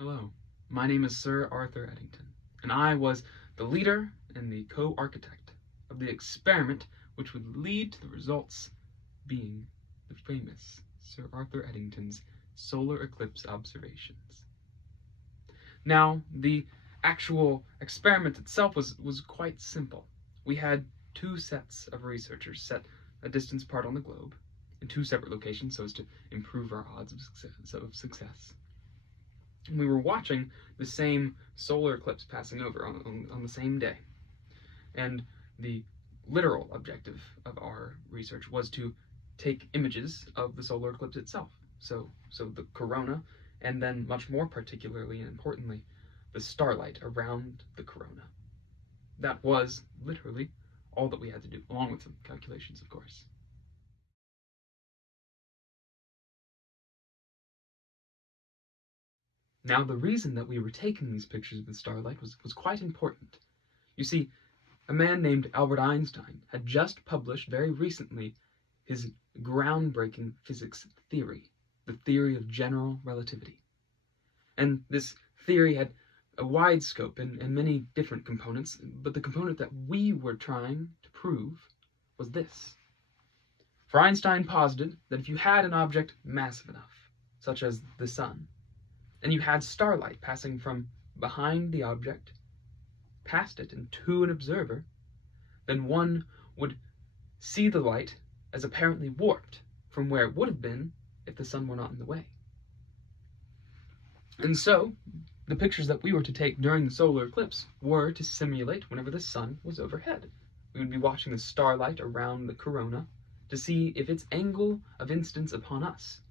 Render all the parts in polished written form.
Hello, my name is Sir Arthur Eddington, and I was the leader and the co-architect of the experiment which would lead to the results being the famous Sir Arthur Eddington's solar eclipse observations. Now, the actual experiment itself was quite simple. We had two sets of researchers set a distance apart on the globe in two separate locations so as to improve our odds of success. And we were watching the same solar eclipse passing over on the same day. And the literal objective of our research was to take images of the solar eclipse itself. So the corona, and then much more particularly and importantly, the starlight around the corona. That was literally all that we had to do, along with some calculations, of course. Now, the reason that we were taking these pictures of the starlight was quite important. You see, a man named Albert Einstein had just published very recently his groundbreaking physics theory, the theory of general relativity. And this theory had a wide scope and many different components, but the component that we were trying to prove was this. For Einstein posited that if you had an object massive enough, such as the sun, and you had starlight passing from behind the object, past it, and to an observer, then one would see the light as apparently warped from where it would have been if the sun were not in the way. And so, the pictures that we were to take during the solar eclipse were to simulate whenever the sun was overhead. We would be watching the starlight around the corona to see if its angle of incidence upon us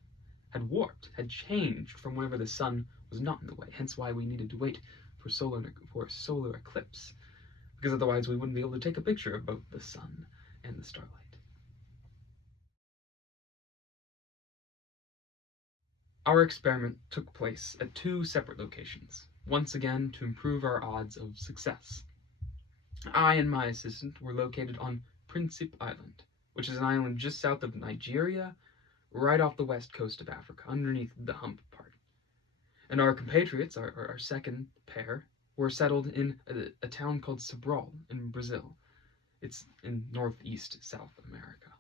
had warped, had changed from whenever the sun was not in the way, hence why we needed to wait for a solar eclipse, because otherwise we wouldn't be able to take a picture of both the sun and the starlight. Our experiment took place at two separate locations, once again to improve our odds of success. I and my assistant were located on Principe Island, which is an island just south of Nigeria, right off the west coast of Africa, underneath the hump part. And our compatriots, our second pair, were settled in a town called Sobral in Brazil. It's in northeast South America.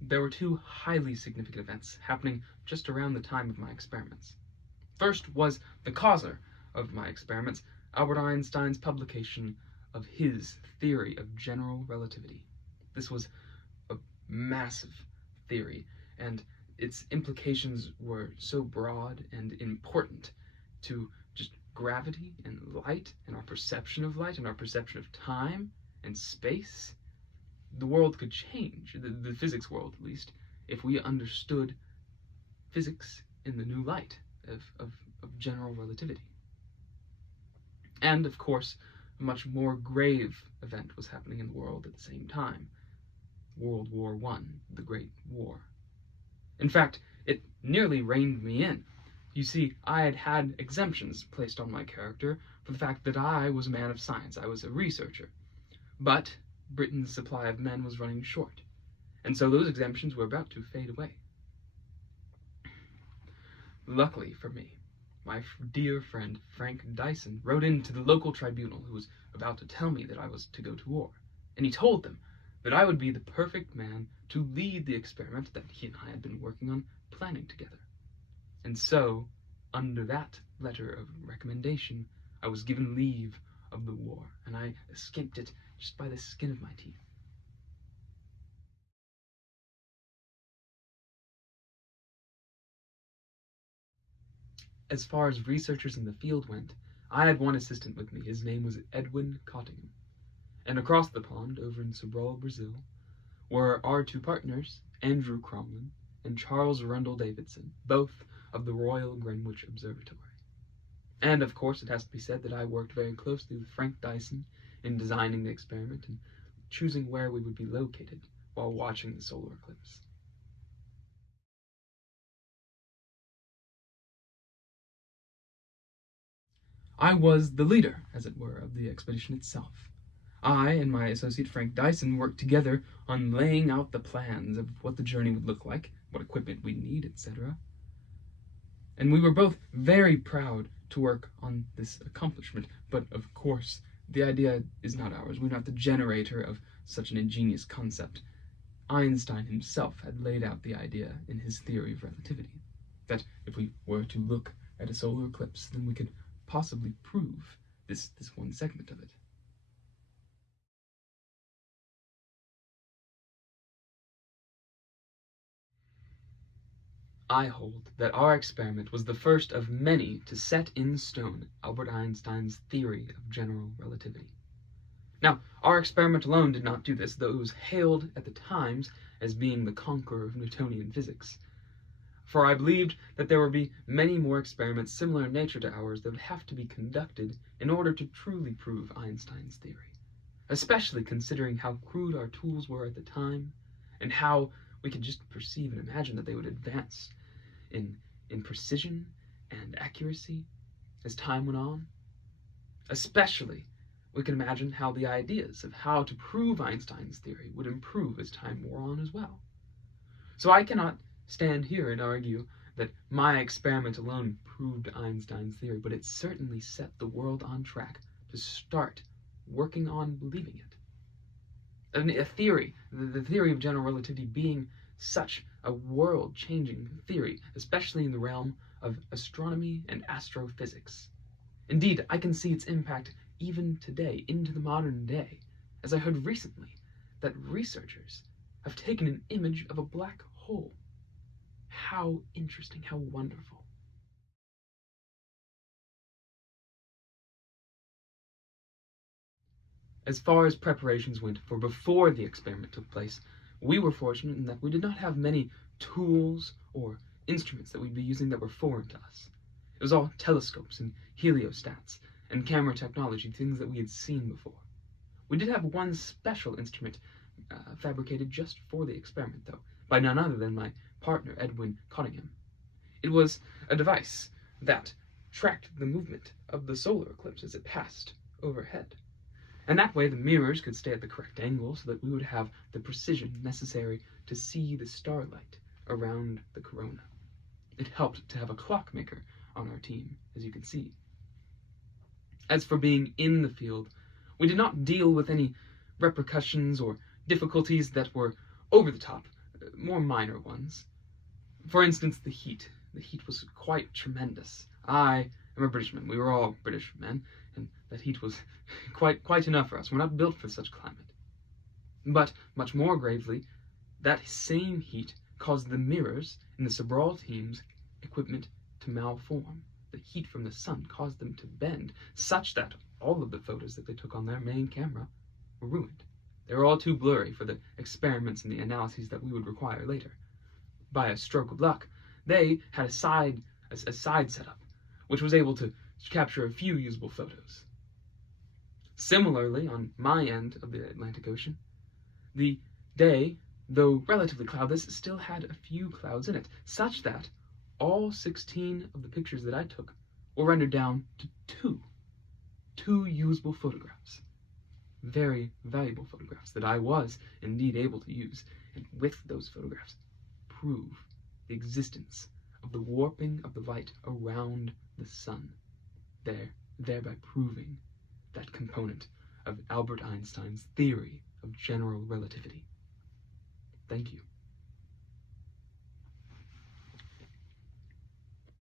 There were two highly significant events happening just around the time of my experiments. First was the causer of my experiments, Albert Einstein's publication of his theory of general relativity. This was a massive theory, and its implications were so broad and important to just gravity and light and our perception of light and our perception of time and space. The world could change, the physics world at least, if we understood physics in the new light of general relativity. And, of course, a much more grave event was happening in the world at the same time. World War I, the Great War. In fact, it nearly reined me in. You see, I had had exemptions placed on my character for the fact that I was a man of science, I was a researcher. But Britain's supply of men was running short, and so those exemptions were about to fade away. Luckily for me, my dear friend Frank Dyson wrote in to the local tribunal who was about to tell me that I was to go to war, and he told them that I would be the perfect man to lead the experiment that he and I had been working on planning together. And so, under that letter of recommendation, I was given leave of the war, and I escaped it just by the skin of my teeth. As far as researchers in the field went, I had one assistant with me. His name was Edwin Cottingham. And across the pond, over in Sobral, Brazil, were our two partners, Andrew Cromlin and Charles Rundle Davidson, both of the Royal Greenwich Observatory. And of course, it has to be said that I worked very closely with Frank Dyson in designing the experiment and choosing where we would be located while watching the solar eclipse. I was the leader, as it were, of the expedition itself. I and my associate Frank Dyson worked together on laying out the plans of what the journey would look like, what equipment we'd need, etc. And we were both very proud to work on this accomplishment, but of course, the idea is not ours. We're not the generator of such an ingenious concept. Einstein himself had laid out the idea in his theory of relativity, that if we were to look at a solar eclipse, then we could possibly prove this one segment of it. I hold that our experiment was the first of many to set in stone Albert Einstein's theory of general relativity. Now, our experiment alone did not do this, though it was hailed at the times as being the conqueror of Newtonian physics. For I believed that there would be many more experiments similar in nature to ours that would have to be conducted in order to truly prove Einstein's theory, especially considering how crude our tools were at the time, and how we could just perceive and imagine that they would advance in precision and accuracy as time went on. Especially, we can imagine how the ideas of how to prove Einstein's theory would improve as time wore on as well. So I cannot stand here and argue that my experiment alone proved Einstein's theory, but it certainly set the world on track to start working on believing it. A theory, the theory of general relativity being such a world-changing theory, especially in the realm of astronomy and astrophysics. Indeed, I can see its impact even today, into the modern day, as I heard recently that researchers have taken an image of a black hole. How interesting, how wonderful. As far as preparations went for before the experiment took place, we were fortunate in that we did not have many tools or instruments that we'd be using that were foreign to us. It was all telescopes and heliostats and camera technology, things that we had seen before. We did have one special instrument fabricated just for the experiment, though, by none other than my partner, Edwin Cottingham. It was a device that tracked the movement of the solar eclipse as it passed overhead. And that way the mirrors could stay at the correct angle so that we would have the precision necessary to see the starlight around the corona. It helped to have a clockmaker on our team, as you can see. As for being in the field, we did not deal with any repercussions or difficulties that were over the top, more minor ones. For instance, the heat. The heat was quite tremendous. I am a Britishman. We were all British men, and that heat was quite enough for us. We're not built for such climate. But, much more gravely, that same heat caused the mirrors in the Sobral team's equipment to malform. The heat from the sun caused them to bend, such that all of the photos that they took on their main camera were ruined. They were all too blurry for the experiments and the analyses that we would require later. By a stroke of luck, they had a side setup, which was able to capture a few usable photos. Similarly, on my end of the Atlantic Ocean, the day, though relatively cloudless, still had a few clouds in it, such that all 16 of the pictures that I took were rendered down to two usable photographs. Very valuable photographs that I was indeed able to use, and with those photographs prove the existence of the warping of the light around the sun, thereby proving that component of Albert Einstein's theory of general relativity. Thank you.